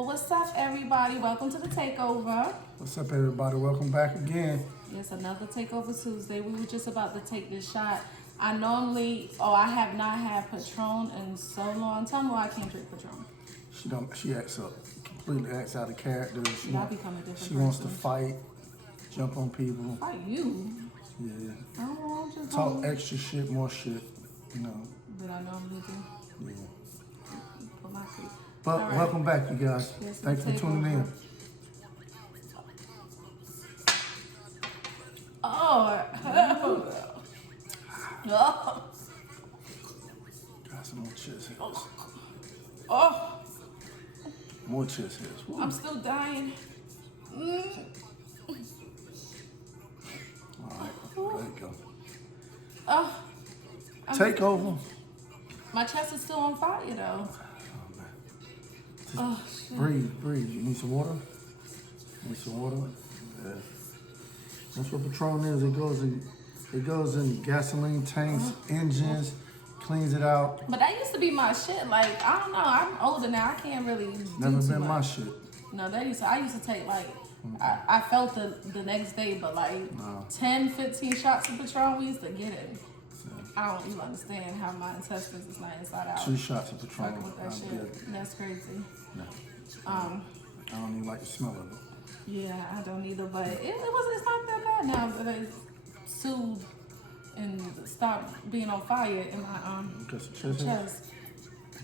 What's up, everybody? Welcome to the Takeover. What's up, everybody? Welcome back again. Yes, another Takeover Tuesday. We were just about to take this shot. I have not had Patron in so long. Tell me why I can't drink Patron. She acts up, completely acts out of character. Y'all become a different She person. wants to fight, jump on people. Fight you? Yeah. I don't know, just Talk extra shit, more shit, you know. That I normally do. Yeah. Put my feet. But All right. welcome back, you guys. Yes, Thanks for tuning in. Oh. Oh. Got some more chest hairs. Oh. More chest hairs. Woo. I'm still dying. All right, there you go. Oh. Take over. My chest is still on fire, though. Oh, shit. Breathe. You need some water? Yeah. That's what Patron is. It goes in gasoline tanks, engines, cleans it out. But that used to be my shit. Like, I don't know. I'm older now. I can't really do Never too been much. my shit. No, I used to take like, I felt the next day, but like 10, 15 shots of Patron, we used to get it. I don't even understand how my intestines is not inside out. 2 shots of Patron. Fucking with that shit. Good. That's crazy. No. I don't even like the smell of it. Yeah, I don't either, but it's not that bad now that it's soothed and stopped being on fire in my chest.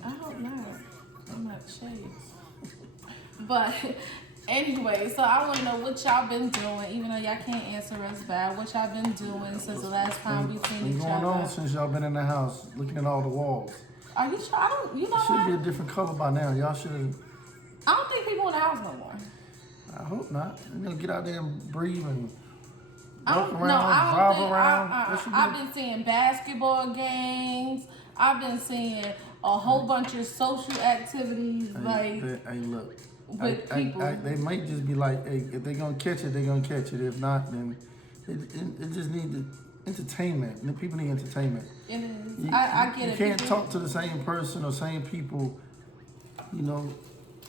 I hope not. I'm not shades. But anyway, so I want to know what y'all been doing, even though y'all can't answer us back. What y'all been doing since the last time we seen each What's other? going on since y'all been in the house, looking at all the walls? Are you sure? You know It should what? be a different color by now. Y'all should have. I don't think people in the house no more. I hope not. You know, get out there and breathe and I walk don't around, know. drive around. That should be- I've been seeing basketball games. I've been seeing a whole bunch of social activities, Hey, look. with people. They might just be like, hey, if they're gonna catch it, they're gonna catch it. If not, then it just needs entertainment. The people need entertainment. It is. I get it. You can't People- talk to the same person or same people, you know,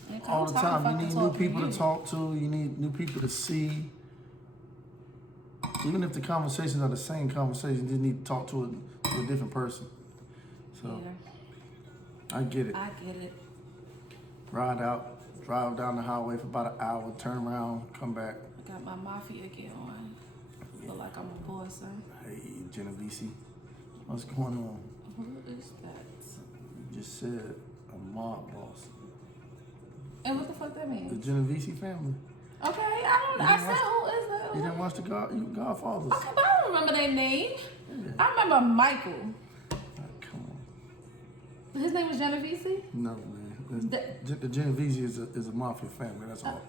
It comes all the time. You fucking need new talk people you. to talk to. You need new people to see. Even if the conversations are the same conversation, you just need to talk to a different person. So Yeah, I get it. I get it. Ride out, drive down the highway for about an hour, turn around, come back. I got my mafia gear on. Feel like I'm a boss, son. Hey, Genovese, what's going on? Who is that? You just said a mob boss. And what the fuck that The means? Genovese family. Okay, I said who is that? You didn't watch the Godfathers? Okay, but I don't remember their name. Yeah. I remember Michael. Come on. His name was Genovese? No, man. The Genovese is a mafia family. That's all.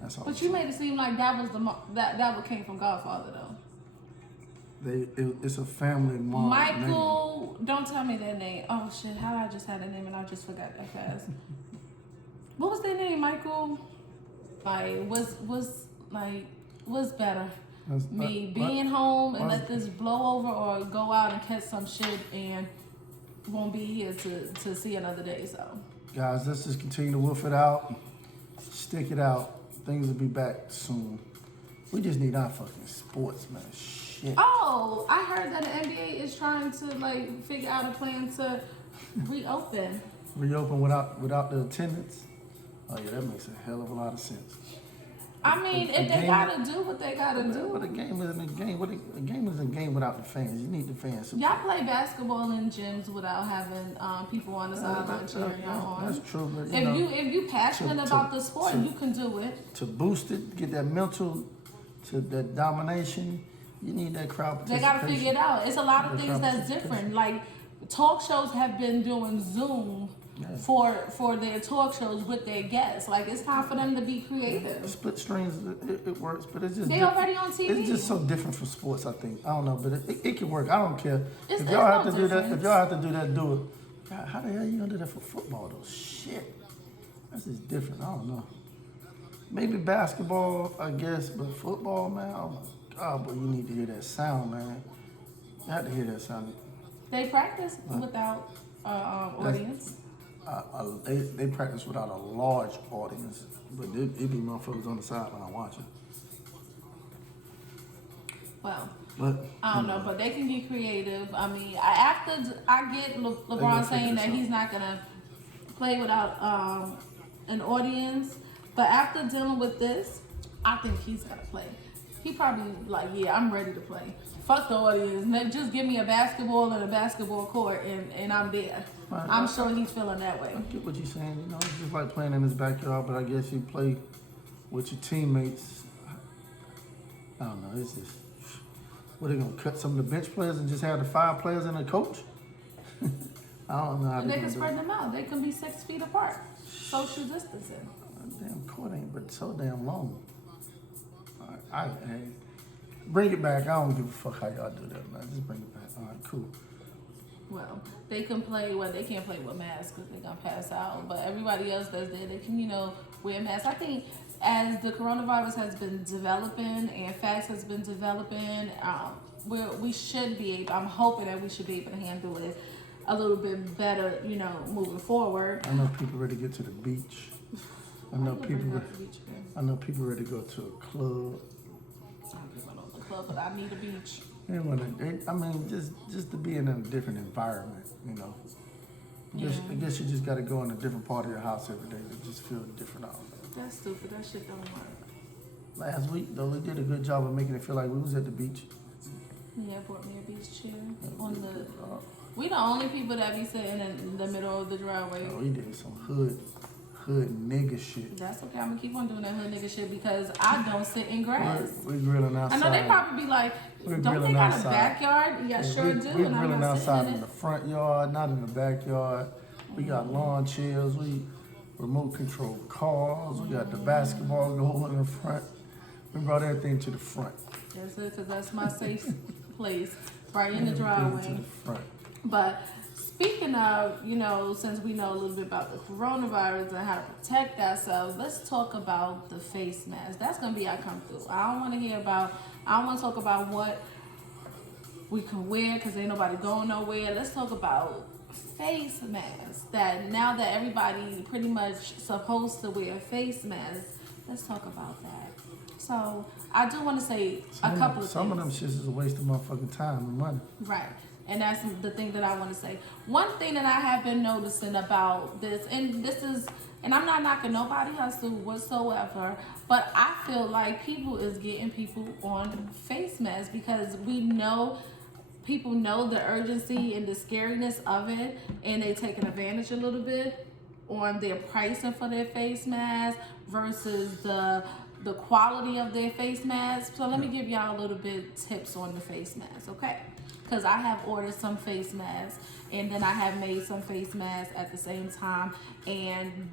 That's all. But you made it seem like that was that what came from Godfather though. It's a family mob. Michael, don't tell me their name. Oh shit, how I just had a name and I just forgot that fast. What was their name, Michael? Like, what's better? Me being home and let this blow over, or go out and catch some shit and won't be here to see another day, so. Guys, let's just continue to wolf it out, stick it out. Things will be back soon. We just need our fucking sports, man. Shit. Oh, I heard that the NBA is trying to like figure out a plan to reopen. Reopen without the attendance. Oh yeah, that makes a hell of a lot of sense. I mean, if they gotta do what they gotta do. But a game isn't a game. A game isn't a game without the fans. You need the fans. Y'all play basketball in gyms without having people on the sideline cheering y'all on. That's true. But, If you passionate about the sport, you can do it. To boost it, get that mental, to that domination, you need that crowd They participation. gotta figure it out. It's a lot of The things crowd that's participation. different. Like talk shows have been doing Zoom for their talk shows with their guests. Like it's time for them to be creative. Split screens, it works, but it's just They different. already on TV. It's just so different from sports, I think. I don't know, but it can work. I don't care. It's If y'all have no to do that, difference. if y'all have to do that, do it. God, how the hell you gonna do that for football though? Shit. That's just different. I don't know. Maybe basketball, I guess, but football, man, oh my God, boy, you need to hear that sound, man. You have to hear that sound. They practice without audience. they practice without a large audience, but it be motherfuckers on the sideline watching. Well, but I don't know, but they can get creative. I mean, after I get LeBron saying that he's not gonna play without an audience, but after dealing with this, I think he's gonna play. He probably like, yeah, I'm ready to play. Fuck the audience. Just give me a basketball and a basketball court, and I'm there. I'm sure he's feeling that way. I get what you're saying. You know, it's just like playing in his backyard, but I guess you play with your teammates. I don't know. It's just, what, they gonna cut some of the bench players and just have the 5 players and a coach? I don't know how they can spread them out. They can be 6 feet apart. Social distancing. Damn court ain't but so damn long. Hey, bring it back. I don't give a fuck how y'all do that, man. Just bring it back. All right, cool. Well, they can play. Well, they can't play with masks because they're gonna pass out. But everybody else that's there, they can, wear masks. I think as the coronavirus has been developing and facts has been developing, we should be able. I'm hoping that we should be able to handle it a little bit better, moving forward. I know people ready to get to the beach. I know people ready to go to a club. I don't think I know the club, but I need a beach. Just to be in a different environment, I guess you just got to go in a different part of your house every day to just feel different out. That's stupid. That shit don't work. Last week, though, we did a good job of making it feel like we was at the beach. Yeah, brought me a beach chair We the only people that be sitting in the middle of the driveway. Oh, we did some hood nigga shit. That's okay. I'm gonna keep on doing that hood nigga shit because I don't sit in grass. We're grilling outside. I know they probably be like, don't they got a backyard? Yeah, sure do. We're grilling outside in the front yard, not in the backyard. We got lawn chairs. We remote control cars. We got the basketball goal in the front. We brought everything to the front. That's it, because that's my safe place, right in the driveway. To the front. But speaking of, since we know a little bit about the coronavirus and how to protect ourselves, let's talk about the face mask. That's going to be our come through. I don't want to talk about what we can wear because ain't nobody going nowhere. Let's talk about face masks. That now that everybody pretty much supposed to wear face masks, let's talk about that. So I do want to say a couple of things. Some of them shits is a waste of motherfucking time and money. Right. And that's the thing that I want to say. One thing that I have been noticing about this, and I'm not knocking nobody hustle whatsoever, but I feel like people is getting people on face masks because people know the urgency and the scariness of it, and they taking advantage a little bit on their pricing for their face mask versus the quality of their face mask. So let me give y'all a little bit tips on the face mask, okay? Because I have ordered some face masks and then I have made some face masks at the same time, and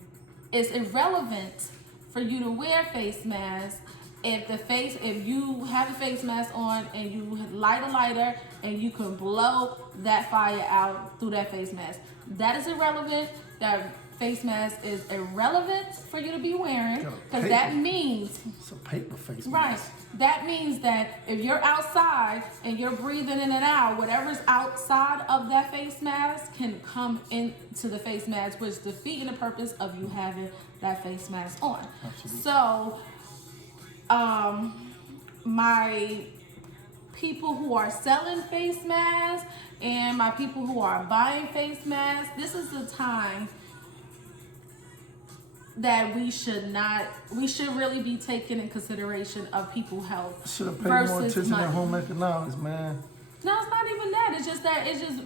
it's irrelevant for you to wear face masks if you have a face mask on and you light a lighter and you can blow that fire out through that face mask. That is irrelevant. That face mask is irrelevant for you to be wearing because that means it's a paper face mask. Right. That means that if you're outside and you're breathing in and out, whatever's outside of that face mask can come into the face mask, which is defeating the purpose of you having that face mask on. Absolutely. So, my people who are selling face masks and my people who are buying face masks, this is the time that we should really be taking in consideration of people's health. Should have paid more attention to home economics, man. No, it's not even that. It's just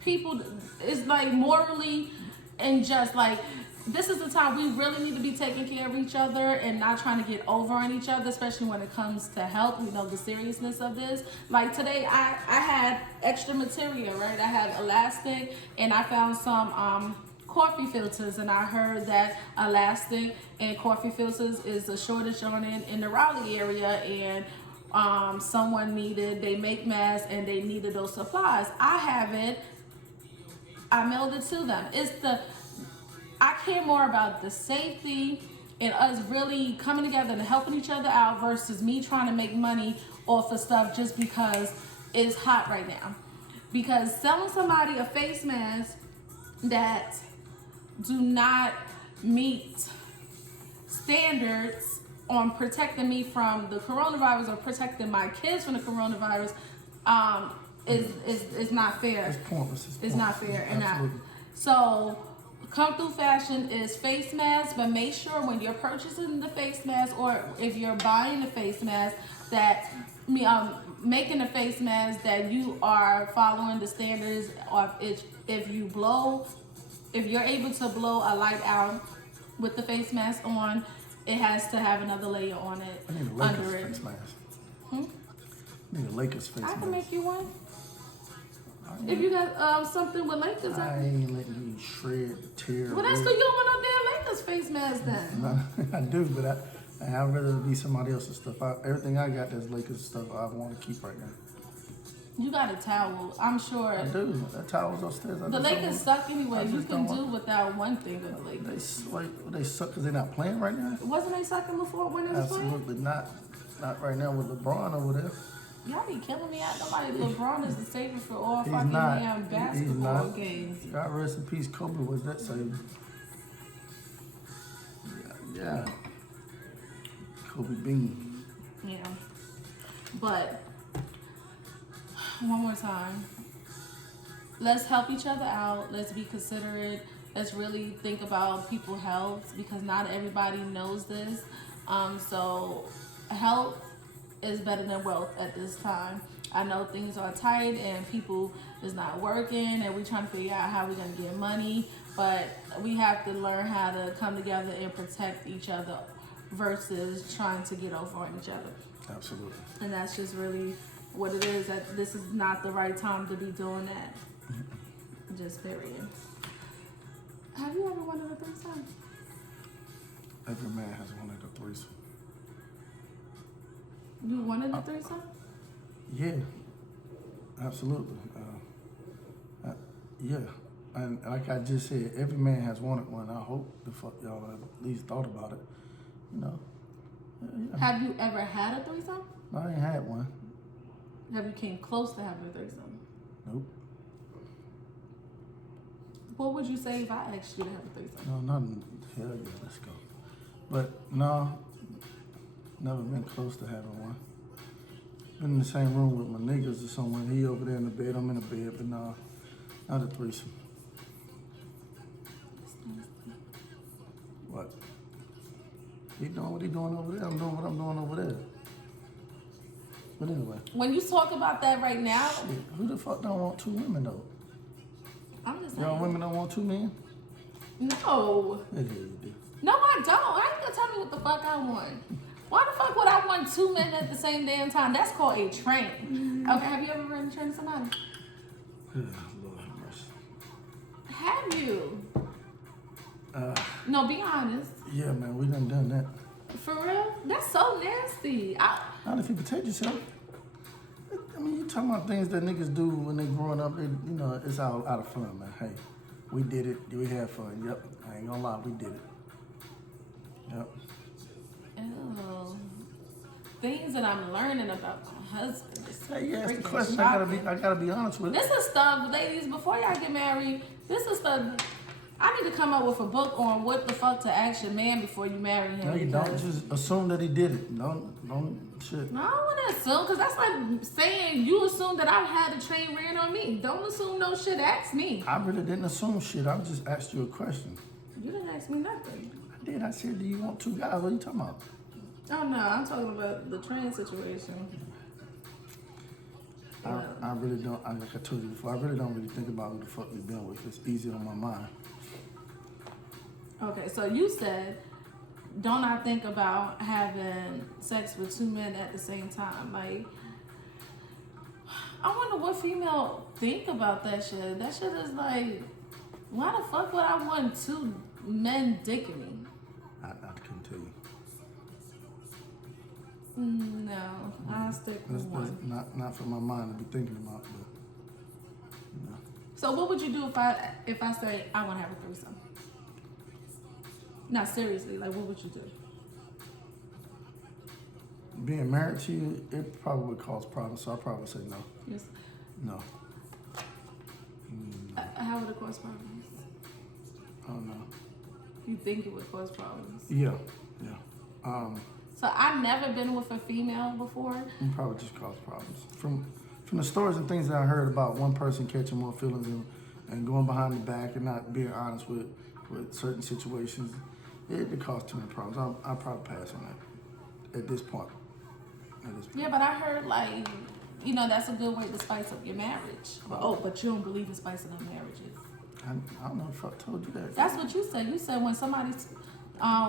people, it's like morally and just like, this is the time we really need to be taking care of each other and not trying to get over on each other, especially when it comes to health. We know the seriousness of this. Like today, I had extra material, right? I had elastic and I found some coffee filters, and I heard that elastic and coffee filters is a shortage on it in the Raleigh area, and they make masks and they needed those supplies. I have it. I mailed it to them. I care more about the safety and us really coming together and helping each other out versus me trying to make money off of stuff just because it's hot right now. Because selling somebody a face mask that do not meet standards on protecting me from the coronavirus or protecting my kids from the coronavirus, is not fair. It's pointless. It's not fair. Absolutely. So come through fashion is face masks, but make sure when you're purchasing the face mask or if you're buying the face mask that making a face mask that you are following the standards of if you're able to blow a light out with the face mask on, it has to have another layer on it I need a under Lakers it. face mask. I need a Lakers face mask. I can make you one. If you got something with Lakers, I ain't letting you shred, tear. well, that's because you don't want no damn Lakers face mask then. I do, but I'd rather be somebody else's stuff. Everything I got that's Lakers stuff I want to keep right now. You got a towel, I'm sure. I do. That towel's upstairs. The Lakers suck anyway. You can do without one thing with the Lakers. They suck because they're not playing right now? Wasn't they sucking before when they was playing? Absolutely not. Not right now with LeBron over there. Y'all be killing me out. Nobody. LeBron is the savior for all He's fucking not. damn He's basketball not. games. God rest in peace. Kobe was that savior. Yeah. Kobe Bean. Yeah. But one more time. Let's help each other out. Let's be considerate. Let's really think about people's health because not everybody knows this. So health is better than wealth at this time. I know things are tight and people is not working and we're trying to figure out how we're going to get money, but we have to learn how to come together and protect each other versus trying to get over on each other. Absolutely. And that's just really what it is, that this is not the right time to be doing that. Just period. Have you ever wanted a threesome? Every man has wanted a threesome. You wanted a threesome? Yeah, absolutely. Yeah, and like I just said, every man has wanted one. I hope the fuck y'all have at least thought about it. You know. Yeah. Have you ever had a threesome? No, I ain't had one. Have you came close to having a threesome? Nope. What would you say if I asked you to have a threesome? No, nothing. Hell yeah, let's go. But no, never been close to having one. Been in the same room with my niggas or someone. He over there in the bed, I'm in the bed, but no, not a threesome. What? He doing what he doing over there. I'm doing what I'm doing over there. But anyway. When you talk about that right now, Shit, who the fuck don't want two women though? I'm just saying. Y'all women don't want two men? No. Yeah, you do. No, I don't. I ain't gonna tell me what the fuck I want. Why the fuck would I want two men at the same damn time? That's called a train. Okay, have you ever ridden a train with somebody? Lord have mercy. Have you? No, be honest. Yeah, man, we done that. For real? That's so nasty. Not if you protect yourself. I mean, you talking about things that niggas do when they growing up. You know, it's all out of fun, man. Hey, we did it. We had fun. Yep. I ain't gonna lie, we did it. Yep. Ew. Things that I'm learning about my husband. Hey, you asked the freaking question. shocking. I gotta be honest with you. This is stuff, ladies, before y'all get married, this is stuff. I need to come up with a book on what the fuck to ask your man before you marry him. No, you don't just assume that he did it. Don't shit. No, I don't want to assume, because that's like saying you assume that I've had a train ran on me. Don't assume no shit, ask me. I really didn't assume shit. I just asked you a question. You didn't ask me nothing. I did. I said, do you want two guys? What are you talking about? Oh no, I'm talking about the train situation. I really don't, like I told you before, I really don't really think about who the fuck we've been with. It's easy on my mind. Okay, so you said, don't I think about having sex with two men at the same time? Like, I wonder what female think about that shit. That shit is like, why the fuck would I want two men dicking me? I couldn't tell you. No, I'll stick with one. Not for my mind to be thinking about, but you know. So what would you do if I say I want to have a threesome? No, seriously, like what would you do? Being married to you, it probably would cause problems, so I'd probably say no. Yes. No. How would it cause problems? Oh no. You think it would cause problems? Yeah. So I've never been with a female before. It probably just cause problems. From the stories and things that I heard about one person catching more feelings and going behind the back and not being honest with certain situations, it caused too many problems. I'll probably pass on that at this point. Yeah, but I heard that's a good way to spice up your marriage. But you don't believe in spicing up marriages. I don't know if I told you that. That's what you said. You said when somebody's,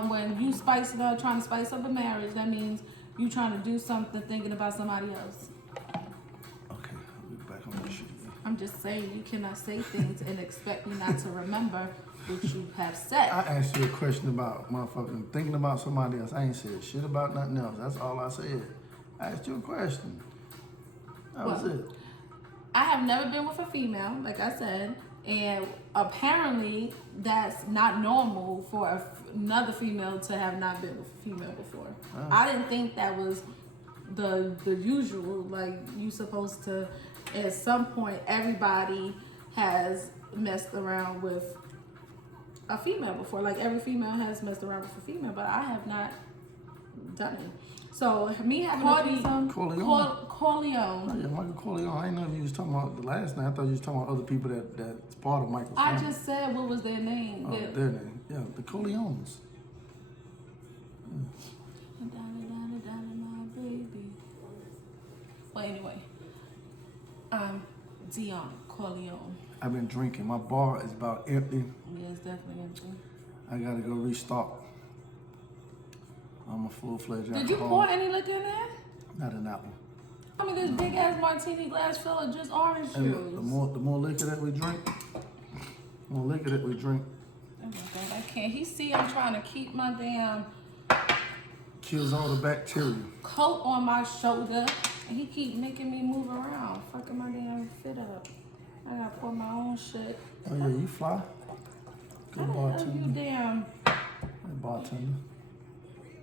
when you spice it up, trying to spice up a marriage, that means you trying to do something thinking about somebody else. Okay, I'll be back on that shit again. I'm just saying you cannot say things and expect me not to remember what you have said. I asked you a question about motherfucking thinking about somebody else. I ain't said shit about nothing else. That's all I said. I asked you a question. That was it. I have never been with a female, like I said, and apparently that's not normal for another female to have not been with a female before. I didn't think that was the usual. Like, you supposed to, at some point, everybody has messed around with a female before. Like, every female has messed around with a female, but I have not done it. So me having a threesome, Corleone. Oh, yeah, Michael Corleone. I didn't know if you was talking about the last night. I thought you was talking about other people that's part of Michael's family. I just said what was their name. Oh, their name. Yeah, the Corleones. My baby. Well, anyway, Deone Corleone. I've been drinking. My bar is about empty. Yeah, it's definitely empty. I gotta go restock. I'm a full-fledged alcohol. Did you pour any liquor in there? Not in that one. I mean, this big ass martini glass full of just orange juice. And the more liquor that we drink, Oh my God, I can't. He see I'm trying to keep my damn kills all the bacteria. coat on my shoulder, and he keep making me move around, fucking my damn fit up. I gotta pour my own shit. Oh yeah, you fly. Good bartender. You damn. Good bartender.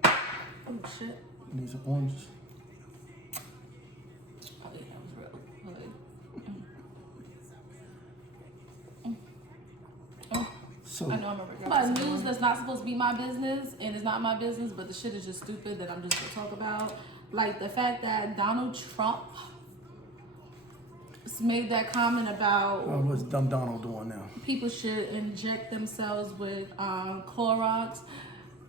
Oh shit. Need some oranges. Oh yeah, that was real good. So I know I'm a regret. But news that's not supposed to be my business, and it's not my business, but the shit is just stupid that I'm just gonna talk about. Like the fact that Donald Trump made that comment about what's dumb Donald doing now? people should inject themselves with Clorox.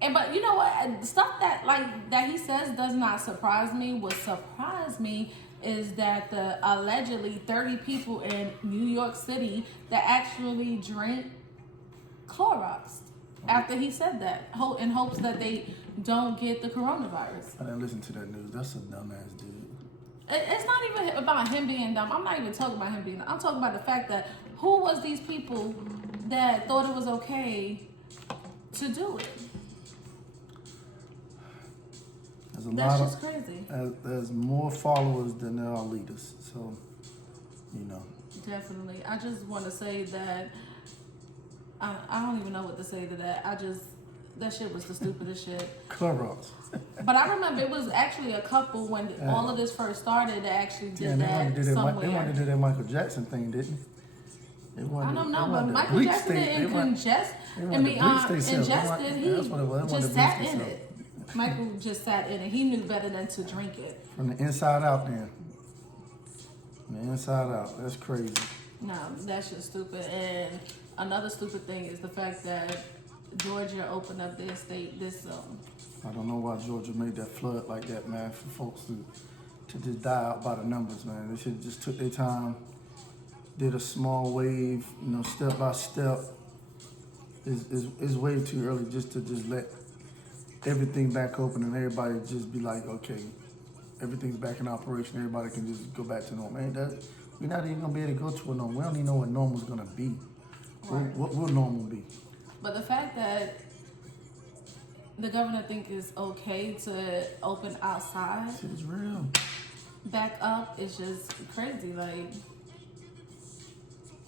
But you know what? Stuff that he says does not surprise me. What surprised me is that the allegedly 30 people in New York City that actually drink Clorox after he said that, in hopes that they don't get the coronavirus. I didn't listen to that news. That's a dumbass dude. It's not even about him being dumb. I'm not even talking about him being dumb. I'm talking about the fact that who was these people that thought it was okay to do it? That's just crazy. There's more followers than there are leaders. So, you know. Definitely. I just want to say that I don't even know what to say to that. That shit was the stupidest shit. Clorox. But I remember it was actually a couple when all of this first started that actually did that somewhere. They wanted to do that Michael Jackson thing, didn't they? I don't know, but Michael Jackson didn't ingest. Ingested. He just sat in it. Michael just sat in it. He knew better than to drink it. From the inside out, then. From the inside out. That's crazy. No, that's just stupid. And another stupid thing is the fact that Georgia opened up their state this I don't know why Georgia made that flood like that, man, for folks to just die out by the numbers, man. They should have just took their time, did a small wave, step by step. It's way too early just to let everything back open and everybody just be like, okay, everything's back in operation. Everybody can just go back to normal. Man, we're not even gonna be able to go to a normal. We don't even know what normal's gonna be. Right. What will normal be? But the fact that the governor think it's okay to open outside, it's real. Back up is just crazy. Like,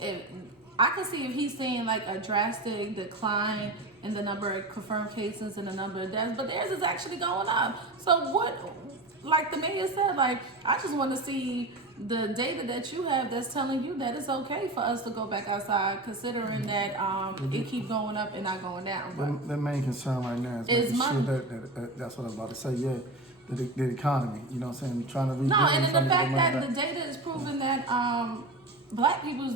I can see if he's seeing like a drastic decline in the number of confirmed cases and the number of deaths, but theirs is actually going up. So what, like the mayor said, like, I just want to see the data that you have that's telling you that it's okay for us to go back outside, considering that it keep going up and not going down. The main concern right now is making sure that's what I was about to say. Yeah, the economy. You know what I'm saying? Trying to rebuild. No, and then the fact that the data is proving that black people is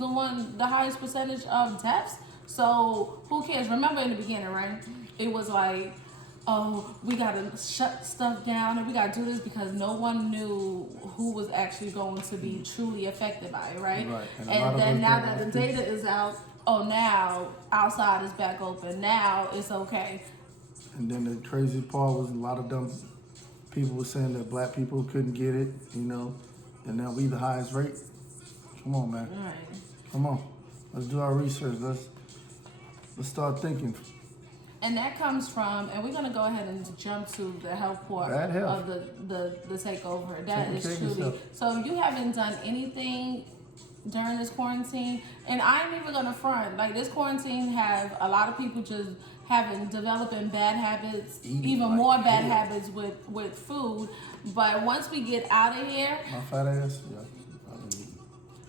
the highest percentage of deaths. So who cares? Remember in the beginning, right? It was like, oh, we gotta shut stuff down and we gotta do this because no one knew who was actually going to be truly affected by it, right? And then now that the data is out, oh, now outside is back open. Now it's okay. And then the crazy part was a lot of dumb people were saying that black people couldn't get it, you know, and now we the highest rate. Come on, man. All right. Come on. Let's do our research. Let's start thinking. And that comes from, and we're gonna go ahead and jump to the health part of the takeover. That is truly. So if you haven't done anything during this quarantine, and I ain't even gonna front, like this quarantine have a lot of people just developing bad habits, even more bad habits with food. But once we get out of here, my fat ass, yeah.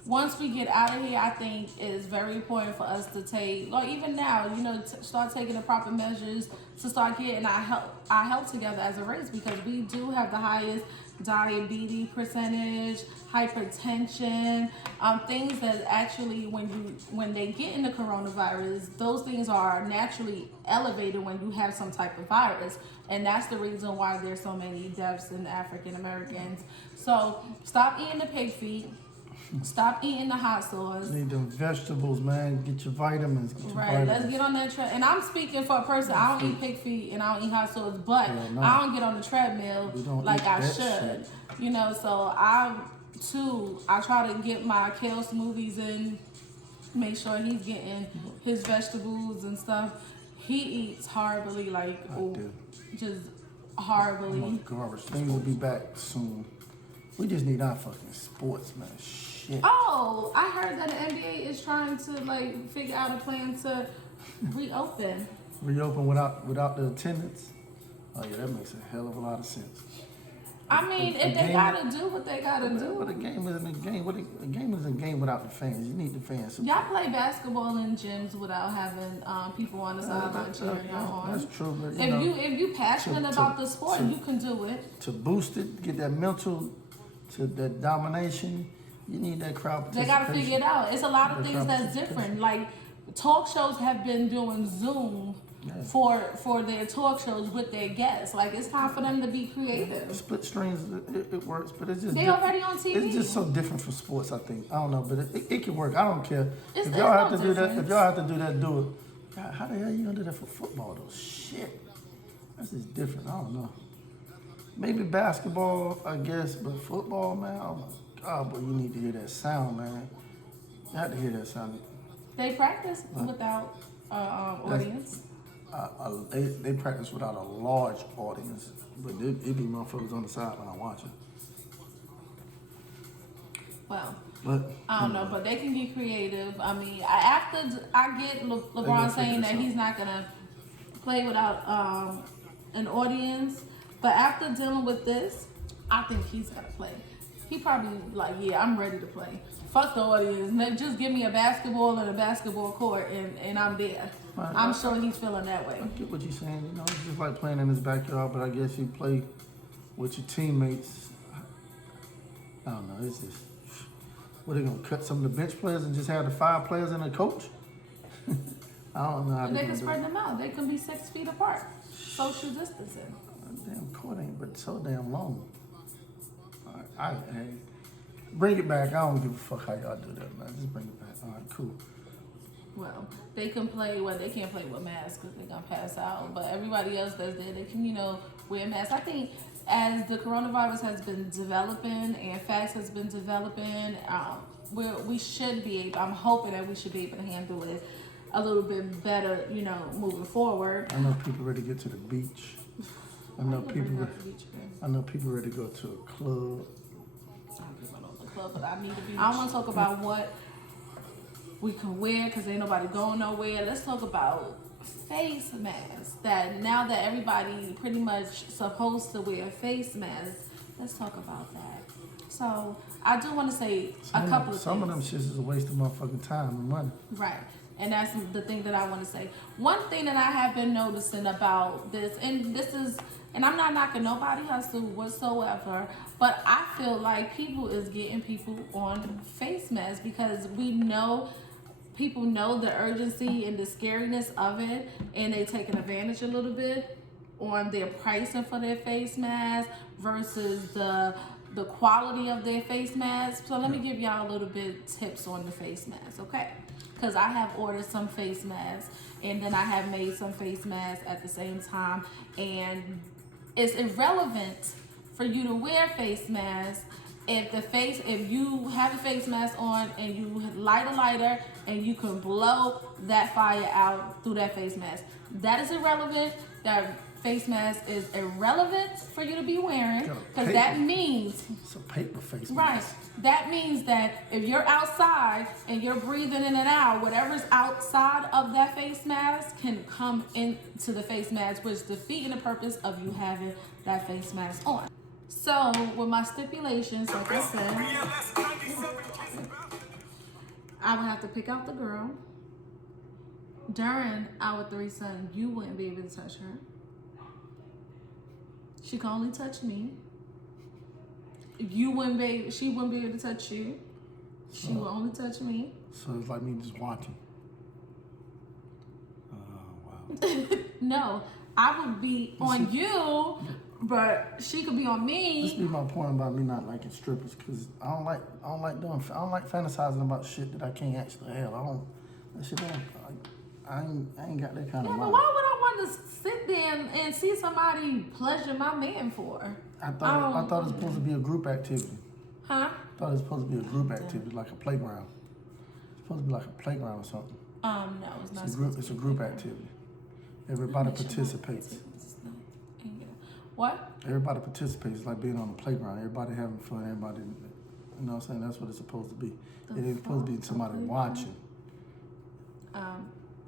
Once we get out of here, I think it's very important for us to take, or even now, you know, start taking the proper measures to start getting our health together as a race, because we do have the highest diabetes percentage, hypertension, things that actually when they get in the coronavirus, those things are naturally elevated when you have some type of virus, and that's the reason why there's so many deaths in African Americans. So stop eating the pig feet. Stop eating the hot sauce. Need them vegetables, man. Get your vitamins. Let's get on that treadmill. And I'm speaking for a person. I don't eat pig feet and I don't eat hot sauce, but I don't get on the treadmill like I should. Shit. You know, so I try to get my kale smoothies in, make sure he's getting his vegetables and stuff. He eats horribly, just horribly. Garbage. Things will be back soon. We just need our fucking sports, man. Shit. Oh, I heard that the NBA is trying to figure out a plan to reopen. Reopen without the attendance? Oh yeah, that makes a hell of a lot of sense. I mean, if they gotta do what they gotta do. But a game isn't a game. A game is a game without the fans. You need the fans. Y'all play basketball in gyms without having people on the sideline cheering y'all on. That's true, but if you passionate about the sport, you can do it. To boost it, get that mental, to that domination, you need that crowd participation. They gotta figure it out. It's a lot of things that's different. Like talk shows have been doing Zoom for their talk shows with their guests. Like it's time for them to be creative. Split screens, it works, but it's just they already on TV. It's just so different from sports. I think I don't know, but it can work. I don't care if y'all have to do that. If y'all have to do that, do it. God, how the hell you gonna do that for football though? Shit, that's just different. I don't know. Maybe basketball, I guess, but football, man. Oh my God, but you need to hear that sound, man. You have to hear that sound. They practice without audience. They practice without a large audience, but it be motherfuckers on the sideline watching. Well, but I don't know, but they can get creative. I mean, after I get LeBron saying that he's not gonna play without an audience, but after dealing with this, I think he's gonna play. He probably I'm ready to play. Fuck the audience. Just give me a basketball and a basketball court, and I'm there. Right, I'm sure he's feeling that way. I get what you're saying. You know, it's just like playing in his backyard, but I guess you play with your teammates. I don't know. It's just, what, they gonna cut some of the bench players and just have the 5 players and a coach? I don't know how they can spread them out. They can be 6 feet apart. Social distancing. Damn court ain't but so damn long. All right, hey, bring it back. I don't give a fuck how y'all do that, man. Just bring it back. All right, cool. Well, they can play. Well, they can't play with masks because they're gonna pass out. But everybody else that's there, they can, wear masks. I think as the coronavirus has been developing and facts has been developing, we should be able. I'm hoping that we should be able to handle it a little bit better, moving forward. I know people ready to get to the beach. I know people ready to go to a club. But I want to talk about what we can wear because ain't nobody going nowhere. Let's talk about face masks. That now that everybody pretty much supposed to wear face masks, let's talk about that. So I do want to say a couple of things. Some of them shits is a waste of motherfucking time and money. Right. And that's the thing that I want to say. One thing that I have been noticing about this, and I'm not knocking nobody hustle whatsoever, but I feel like people is getting people on face masks because people know the urgency and the scariness of it, and they taking advantage a little bit on their pricing for their face masks versus the quality of their face masks. So let me give y'all a little bit tips on the face masks, okay? Because I have ordered some face masks, and then I have made some face masks at the same time, and it's irrelevant for you to wear face masks if you have a face mask on and you light a lighter and you can blow that fire out through that face mask. That is irrelevant. That face mask is irrelevant for you to be wearing because that means it's a paper face mask. Right. That means that if you're outside and you're breathing in and out, whatever's outside of that face mask can come into the face mask, which is defeating the purpose of you having that face mask on. So, with my stipulations, like I said, I would have to pick out the girl. During our threesome, you wouldn't be able to touch her. She can only touch me. She wouldn't be able to touch you. She will only touch me. So it's like me just watching. Wow. No, I would be on you, but she could be on me. This be my point about me not liking strippers, because I don't like fantasizing about shit that I can't actually have. I ain't got that kind of mind. But why would I want to sit there and see somebody pleasure my man for? I thought it was supposed to be a group activity. Huh? I thought it was supposed to be a group activity, like a playground. It's supposed to be like a playground or something. No, it's not. It's a group activity. Everybody participates. What? Everybody participates. It's like being on a playground. Everybody having fun. Everybody, you know what I'm saying? That's what it's supposed to be. It ain't supposed to be somebody watching.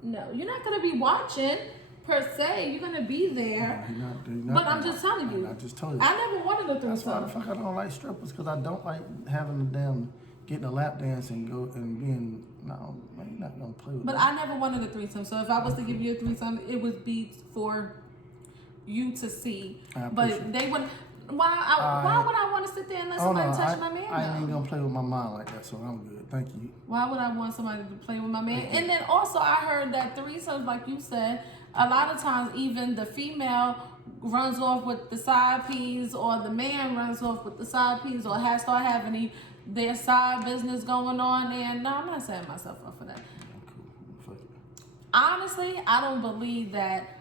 No, you're not gonna be watching per se. You're gonna be there. You're not but I'm just telling you. I just told you. I never wanted a threesome. That's why the fuck I don't like strippers, because I don't like having getting a lap dance and being, no, man, you're not gonna play with But me. I never wanted a threesome. So if I was to give you a threesome, it would be for you to see. But they wouldn't. Why would I want to sit there and let somebody touch my man? I ain't even gonna play with my mind like that, so I'm good. Thank you. Why would I want somebody to play with my man? And then also I heard that threesomes, like you said, a lot of times even the female runs off with the side piece, or the man runs off with the side piece, or start having their side business going on. And no, I'm not setting myself up for that. Cool. Fuck it. Honestly, I don't believe that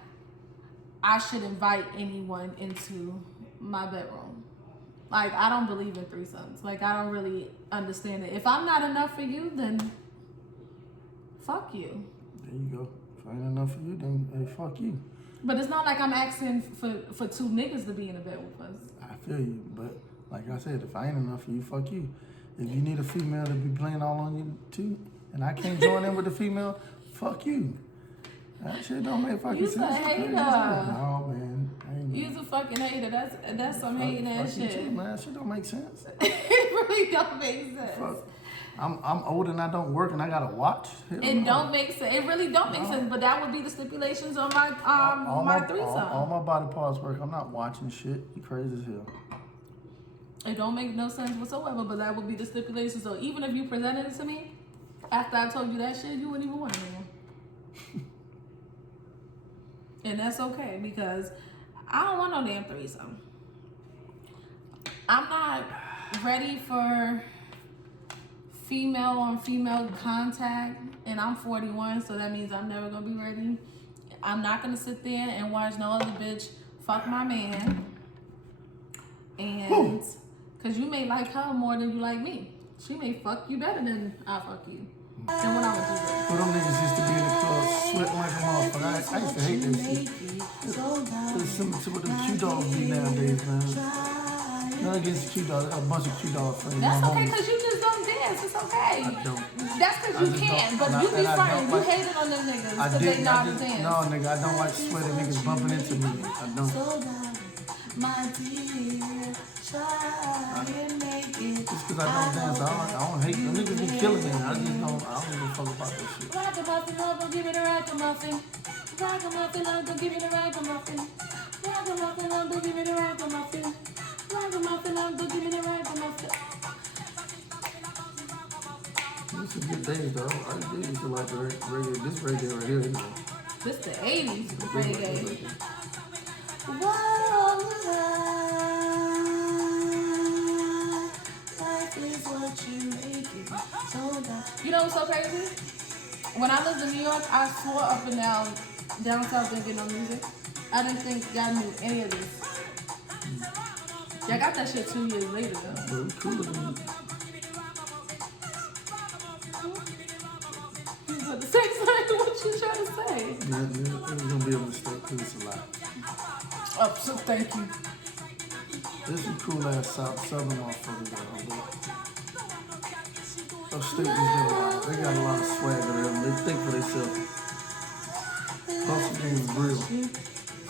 I should invite anyone into my bedroom. Like, I don't believe in threesomes. Like, I don't really understand it. If I'm not enough for you, then fuck you. There you go. If I ain't enough for you, then hey, fuck you. But it's not like I'm asking for two niggas to be in the bed with us. I feel you, but like I said, if I ain't enough for you, fuck you. If you need a female to be playing all on you too, and I can't join in with the female, fuck you. That shit don't make fucking sense. You's a hater. No, man. You's a fucking hater. That's some hating ass shit. Too, man. That shit don't make sense. It really don't make sense. Fuck. I'm old and I don't work and I gotta watch. It don't make sense. It really don't make sense. But that would be the stipulations on my my threesome. All my body parts work. I'm not watching shit. You crazy as hell. It don't make no sense whatsoever. But that would be the stipulations. So even if you presented it to me after I told you that shit, you wouldn't even want it anymore. And that's okay, because I don't want no damn threesome. I'm not ready for female on female contact, and I'm 41, so that means I'm never gonna be ready. I'm not gonna sit there and watch no other bitch fuck my man. And because you may like her more than you like me. She may fuck you better than I fuck you. And what I would do. Well, them niggas used to be in the club sweating like a motherfucker. I used to hate that shit. There's some of them Q dogs be nowadays, man. Not against Q dogs, a bunch of Q dog friends. That's okay, because you just don't dance. It's okay. I don't. That's because you can't. But you be fronting. You hated on them niggas because they know how to dance. No, nigga, I don't like sweaty niggas bumping into me. I don't. My dear, try and make it I don't dance. I don't hate them niggas be killing me. I don't give a fuck about that shit. Ragamuffin, love, don't give me the ragamuffin. Ragamuffin, love, don't give me the ragamuffin. Ragamuffin, love, don't give me the ragamuffin. Ragamuffin, love, don't give me the ragamuffin. This is good days though. I do used to like the reggae. This reggae right here, you know. This the 80s reggae. Whoa, life is what you make it. So that You know what's so crazy? When I lived in New York, I swore up and down south didn't get no music. I didn't think y'all knew any of this. Y'all got that shit 2 years later though. But we cooler than Say exactly what you trying to say. yeah, it's gonna be a mistake because it's a lot. Oh, so thank you. This is cool ass southern motherfuckers though. Upstate they got a lot of swag to them. They think for themselves. Hustle game is real.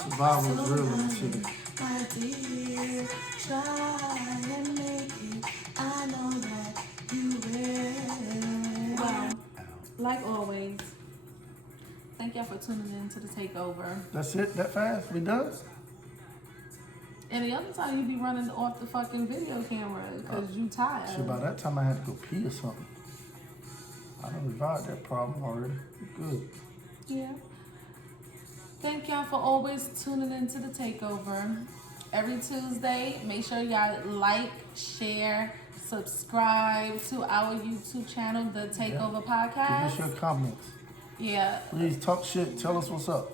Survival is real in the city. my dear, try and make it. I know that you will. Well, like always, thank y'all for tuning in to the takeover. That's it? That fast? We done? And the other time you be running off the fucking video camera because you tired. Shit, by that time I had to go pee or something. I done revived that problem already. Good. Yeah. Thank y'all for always tuning into the takeover. Every Tuesday, make sure y'all like, share, subscribe to our YouTube channel, the Take Ova Give Podcast. us your comments. Yeah. Please talk shit. Tell us what's up.